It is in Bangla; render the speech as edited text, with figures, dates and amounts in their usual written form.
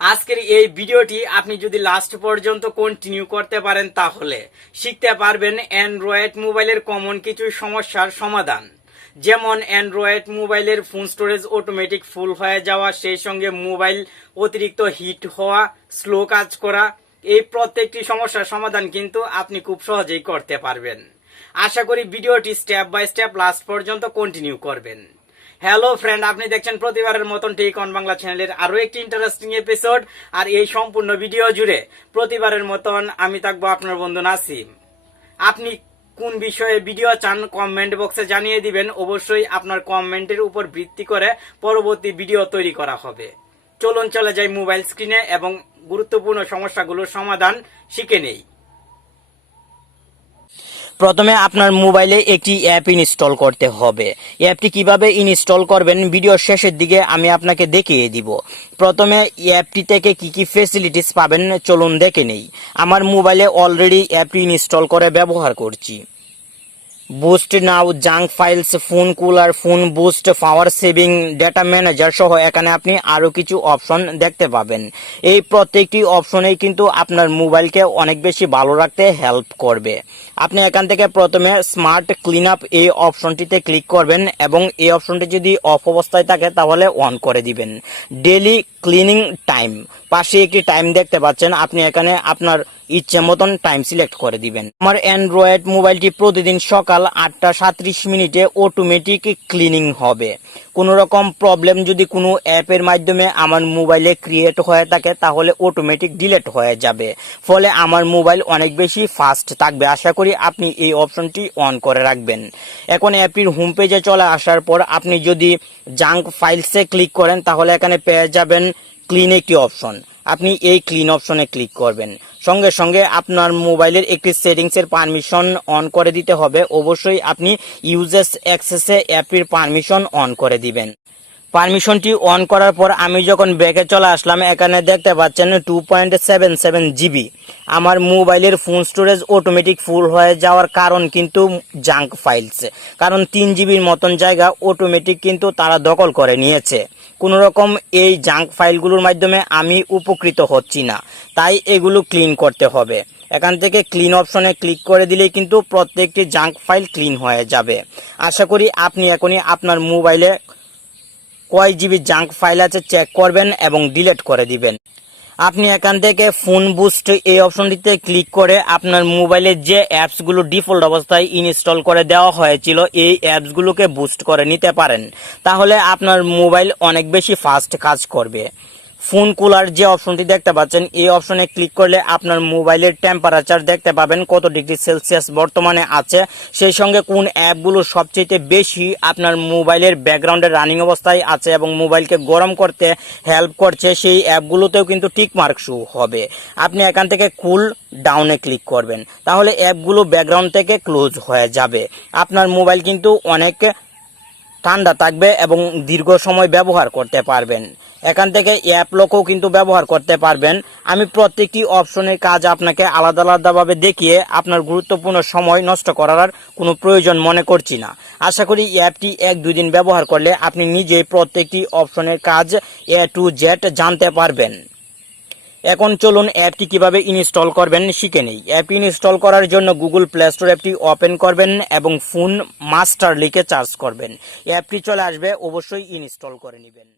আজকের এই ভিডিওটি আপনি যদি লাস্ট পর্যন্ত কন্টিনিউ করতে পারেন তাহলে শিখতে পারবেন অ্যান্ড্রয়েড মোবাইলের কমন কিছু সমস্যার সমাধান। যেমন অ্যান্ড্রয়েড মোবাইলের ফোন স্টোরেজ অটোমেটিক ফুল হয়ে যাওয়া, সেই সঙ্গে মোবাইল অতিরিক্ত হিট হওয়া, স্লো কাজ করা। এই প্রত্যেকটি সমস্যার সমাধান কিন্তু আপনি খুব সহজেই করতে পারবেন। আশা করি ভিডিওটি স্টেপ বাই স্টেপ লাস্ট পর্যন্ত কন্টিনিউ করবেন। হ্যালো ফ্রেন্ড, আপনি দেখছেন প্রতিবারের মতন টেক অন বাংলা চ্যানেলের আরো একটি ইন্টারেস্টিং এপিসোড। আর এই সম্পূর্ণ ভিডিও জুড়ে প্রতিবারের মতন আমি থাকবো আপনার বন্ধু নাসিম। আপনি কোন বিষয়ে ভিডিও চান কমেন্ট বক্সে জানিয়ে দিবেন। অবশ্যই আপনার কমেন্টের উপর ভিত্তি করে পরবর্তী ভিডিও তৈরি করা হবে। চলুন চলে যাই মোবাইল স্ক্রিনে এবং গুরুত্বপূর্ণ সমস্যাগুলোর সমাধান শিখে নেই। প্রথমে আপনার মোবাইলে একটি অ্যাপ ইনস্টল করতে হবে। অ্যাপটি কিভাবে ইনস্টল করবেন ভিডিওর শেষের দিকে আমি আপনাকে দেখিয়ে দিব। প্রথমে অ্যাপটি থেকে কি কি ফ্যাসিলিটিস পাবেন চলুন দেখে নেই। আমার মোবাইলে অলরেডি অ্যাপটি ইনস্টল করে ব্যবহার করছি। Boost now, junk files, phone cooler, phone boost, power saving, data manager সহ এখানে আপনি আরও কিছু অপশন দেখতে পাবেন। এই প্রত্যেকটি অপশনেই কিন্তু আপনার মোবাইলকে অনেক বেশি ভালো রাখতে হেল্প করবে। আপনি এখান থেকে প্রথমে স্মার্ট ক্লিন আপ এই অপশনটিতে ক্লিক করবেন এবং এই অপশনটি যদি অফ অবস্থায় থাকে তাহলে অন করে দিবেন। ডেইলি ক্লিনিং টাইম, পাশে একটি টাইম দেখতে পাচ্ছেন, আপনি এখানে আপনার ইচ্ছে মতন টাইম সিলেক্ট করে দিবেন। আমার অ্যান্ড্রয়েড মোবাইলটি প্রতিদিন সকাল 8:37 অটোমেটিক ক্লিনিং হবে। কোনো রকম প্রবলেম যদি কোনো অ্যাপের মাধ্যমে আমার মোবাইলে ক্রিয়েট হয়ে থাকে তাহলে অটোমেটিক ডিলিট হয়ে যাবে, ফলে আমার মোবাইল অনেক বেশি ফাস্ট থাকবে। আশা করি আপনি এই অপশনটি অন করে রাখবেন। এখন অ্যাপটির হোম পেজে চলে আসার পর আপনি যদি জাঙ্ক ফাইলসে ক্লিক করেন তাহলে এখানে পেয়ে যাবেন ক্লিন একটি অপশন। আপনি এই ক্লিন অপশনে ক্লিক করবেন। সঙ্গে সঙ্গে আপনার মোবাইলের একটি সেটিংসের পারমিশন অন করে দিতে হবে। অবশ্যই আপনি ইউজেস অ্যাক্সেসে অ্যাপটির পারমিশন অন করে দিবেন। পারমিশনটি অন করার পর আমি যখন ব্যাকে চলে আসলাম, এখানে দেখতে পাচ্ছেন 2.77 জিবি। আমার মোবাইলের ফোন স্টোরেজ অটোমেটিক ফুল হয়ে যাওয়ার কারণ কিন্তু জাঙ্ক ফাইলস, কারণ 3 জিবির মতন জায়গা অটোমেটিক কিন্তু তারা দখল করে নিয়েছে। কোনো রকম এই জাঙ্ক ফাইলগুলোর মাধ্যমে আমি উপকৃত হচ্ছি না, তাই এগুলো ক্লিন করতে হবে। এখান থেকে ক্লিন অপশনে ক্লিক করে দিলেই কিন্তু প্রত্যেকটি জাঙ্ক ফাইল ক্লিন হয়ে যাবে। আশা করি আপনি এখনই আপনার মোবাইলে কয় জিবি জাঙ্ক ফাইল আছে চেক করবেন এবং ডিলিট করে দিবেন। আপনি এখান থেকে ফোন বুস্ট এই অপশনটিতে ক্লিক করে আপনার মোবাইলে যে অ্যাপসগুলো ডিফল্ট অবস্থায় ইনস্টল করে দেওয়া হয়েছিল এই অ্যাপসগুলোকে বুস্ট করে নিতে পারেন, তাহলে আপনার মোবাইল অনেক বেশি ফাস্ট কাজ করবে। ফোন কুলার যে অপশনটি দেখতে পাচ্ছেন এই অপশনে ক্লিক করলে আপনার মোবাইলের টেম্পারেচার দেখতে পাবেন কত ডিগ্রি সেলসিয়াস বর্তমানে আছে, সেই সঙ্গে কোন অ্যাপগুলো সবচেয়ে বেশি আপনার মোবাইলের ব্যাকগ্রাউন্ডে রানিং অবস্থায় আছে এবং মোবাইলকে গরম করতে হেল্প করছে সেই অ্যাপগুলোতেও কিন্তু টিক মার্ক শো হবে। আপনি এখান থেকে কুল ডাউনে ক্লিক করবেন, তাহলে অ্যাপগুলো ব্যাকগ্রাউন্ড থেকে ক্লোজ হয়ে যাবে। আপনার মোবাইল কিন্তু অনেক ঠান্ডা থাকবে এবং দীর্ঘ সময় ব্যবহার করতে পারবেন। এখান থেকে অ্যাপ লকও কিন্তু ব্যবহার করতে পারবেন। আমি প্রত্যেকটি অপশনের কাজ আপনাকে আলাদা আলাদাভাবে দেখিয়ে আপনার গুরুত্বপূর্ণ সময় নষ্ট করার কোনো প্রয়োজন মনে করছি না। আশা করি অ্যাপটি 1-2 দিন ব্যবহার করলে আপনি নিজেই প্রত্যেকটি অপশনের কাজ A to Z জানতে পারবেন। এখন চলুন অ্যাপটি কিভাবে ইনস্টল করবেন শিখে নেই। অ্যাপটি ইনস্টল করার জন্য গুগল প্লে স্টোর অ্যাপটি ওপেন করবেন এবং ফোন মাস্টার লিখে সার্চ করবেন। অ্যাপটি চলে আসবে, অবশ্যই ইনস্টল করে নেবেন।